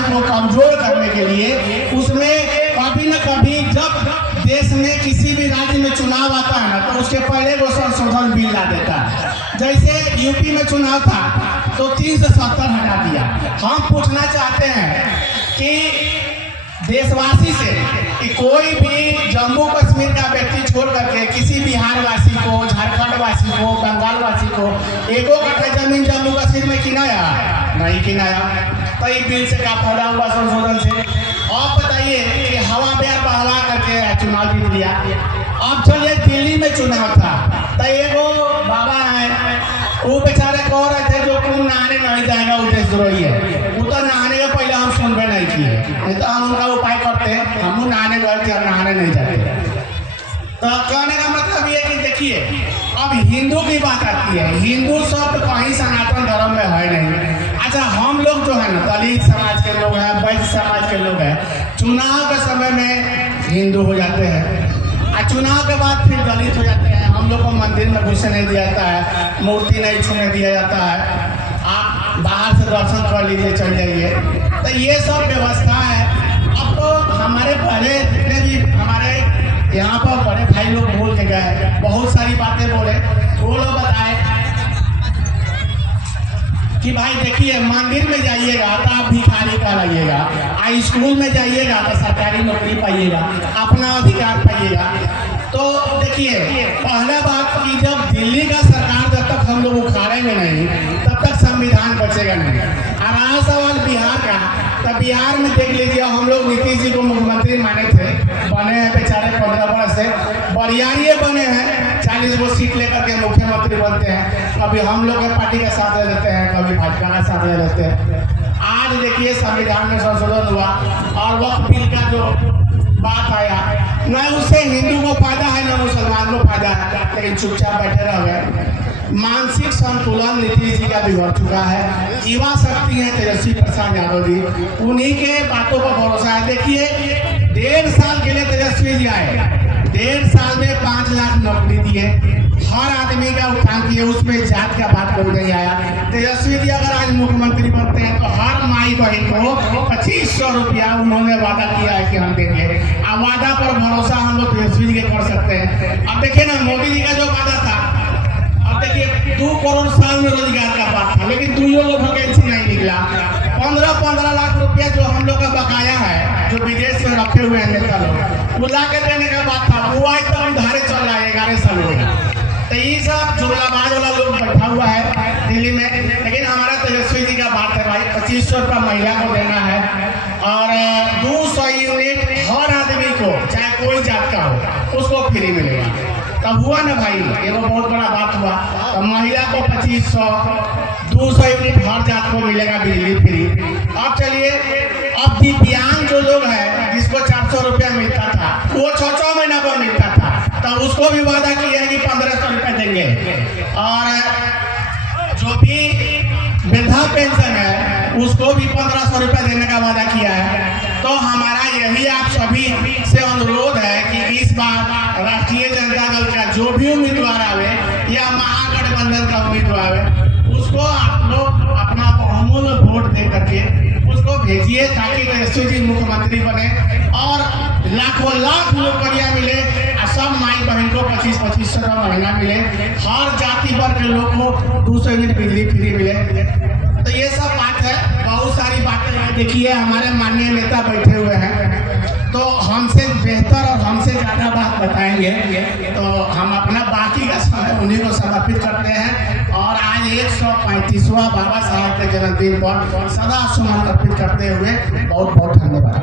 समाज को कमजोर करने के लिए उसमें कभी न कभी जब देश में किसी भी राज्य में चुनाव आता है ना तो उसके पहले वो संशोधन बिल ला देता है। जैसे यूपी में चुनाव था तो 370 हटा दिया। हम पूछना चाहते हैं कि देशवासी से कि कोई भी जम्मू कश्मीर का व्यक्ति छोड़ करके किसी बिहार वासी को, झारखंड वासी को, बंगाल वासी को एको कट्ठा जमीन जम्मू कश्मीर में किनाया नहीं किनाया। तो ये बिल से क्या फायदा हुआ संशोधन से? आप बताइए कि हवा में बहवा करके चुनाव जीत लिया। अब चलिए दिल्ली में चुनाव था तो एगो बाबा है वो बेचारे कह रहे थे जो तुम नहाने नहीं जाएगा वो देशद्रोही है। वो तो नहाने के पहले हम सुनबे नहीं किए, नहीं तो हम उनका उपाय करते हैं। हम नहाने गए थे और नहाने नहीं जाते। तो कहने का मतलब ये कि देखिए अब हिंदू की बात आती है, हिंदू शब्द कहीं सनातन धर्म में है नहीं। अच्छा हम लोग जो है ना दलित समाज के लोग हैं, वैश्य समाज के लोग हैं, चुनाव के समय में हिंदू हो जाते हैं और चुनाव के बाद फिर दलित हो जाते हैं। हम लोग को मंदिर में घुसने नहीं दिया जाता है, मूर्ति नहीं छूने दिया जाता है, आप बाहर से दर्शन कर लीजिए चल जाइए। तो ये सब व्यवस्था है। अब तो हमारे पहले जितने भी हमारे यहाँ पर बड़े भाई लोग बोल के गए, बहुत सारी बातें बोले। वो लोग बताए कि भाई देखिए मंदिर में जाइएगा तो आप भिखारी कहलाइएगा, स्कूल में जाइएगा तो सरकारी नौकरी पाइएगा, अपना अधिकार पाइएगा। तो देखिए पहला बात कि जब दिल्ली का सरकार जब तक हम लोग उखाड़ेंगे नहीं तब तक संविधान बचेगा नहीं। और रहा सवाल बिहार का, तो बिहार में देख लीजिए हम लोग नीतीश जी को मुख्यमंत्री माने थे, बने हैं बेचारे 15 वर्ष से बरियारिए बने हैं, 40 वो सीट लेकर के मुख्यमंत्री बनते हैं। कभी हम लोग के पार्टी का साथ ले लेते हैं, कभी भाजपा का साथ ले लेते हैं। आज देखिए संविधान में संशोधन हुआ और वक्फ बिल का जो बात आया, न उससे हिंदू को फायदा है न मुसलमान को फायदा है, लेकिन चुपचाप बैठे रह गए। मानसिक संतुलन नीतीश जी का बिगड़ चुका है। युवा शक्ति है तेजस्वी प्रसाद यादव जी, उन्हीं के बातों पर भरोसा है। देखिए 1.5 साल के लिए तेजस्वी जी आए, 1.5 साल में 5 लाख नौकरी दिए, हर आदमी का उत्थान किए, उसमें जात का बात कोई नहीं आया। तेजस्वी जी अगर आज मुख्यमंत्री बनते हैं तो हर माई बहन को 2500 रुपया उन्होंने वादा किया है कि हम देंगे। अब वादा पर भरोसा हम लोग तेजस्वी जी के कर सकते हैं। अब देखिए ना मोदी जी का जो वादा था, अब देखिए 2 करोड़ साल में रोजगार का बात था, लेकिन 2 वैकेंसी नहीं निकला। 15 लाख रुपया जो हम लोग का बकाया है, जो विदेश में रखे हुए हैं नेता लोग, वो ला के देने का बात था, वो आज तक उधारे चल रहा है 11 साल हो गया। तो ये सब जुमलाबाज वाला लोग बैठा हुआ है दिल्ली में। लेकिन हमारा तेजस्वी जी का बात है भाई 2500 रुपया महिला को देना है और 200 यूनिट हर आदमी को, चाहे कोई जात का हो, उसको फ्री मिलेगा। तब हुआ ना भाई, ये तो बहुत बड़ा बात हुआ। तो महिला को 2500, 200 यूनिट हर जात को मिलेगा बिजली फ्री। अब चलिए अब दिव्यांग जो लोग हैं जिसको 400 रुपया मिलता था वो 6 महीना पर मिलता था, तो उसको भी वादा किया है कि 1500 रुपया देंगे। और जो भी वृद्धा पेंशन है उसको भी 1500 रुपया देने का वादा किया है। तो हमारा यही आप सभी से अनुरोध है कि इस बार राष्ट्रीय जनता दल का जो भी उम्मीदवार आवे या महागठबंधन का उम्मीदवार आवे, उसको आप लोग अपना बहुमूल्य वोट दे करके उसको भेजिए ताकि तेजस्वी जी मुख्यमंत्री बने और लाखों लाख नौकरियां मिले, सब माई बहन को 2500 का महीना मिले, हर जाति वर्ग के लोग को 200 यूनिट बिजली फ्री मिले। तो ये सब बात है, बहुत सारी बातें देखिए हमारे माननीय नेता बैठे हुए हैं, तो हमसे बेहतर और हमसे ज़्यादा बात बताएंगे। तो हम अपना बाकी का समय उन्हीं को समर्पित करते हैं और आज 135वां बाबा साहब के जन्मदिन पर सदा सुमन अर्पित करते हुए बहुत बहुत धन्यवाद।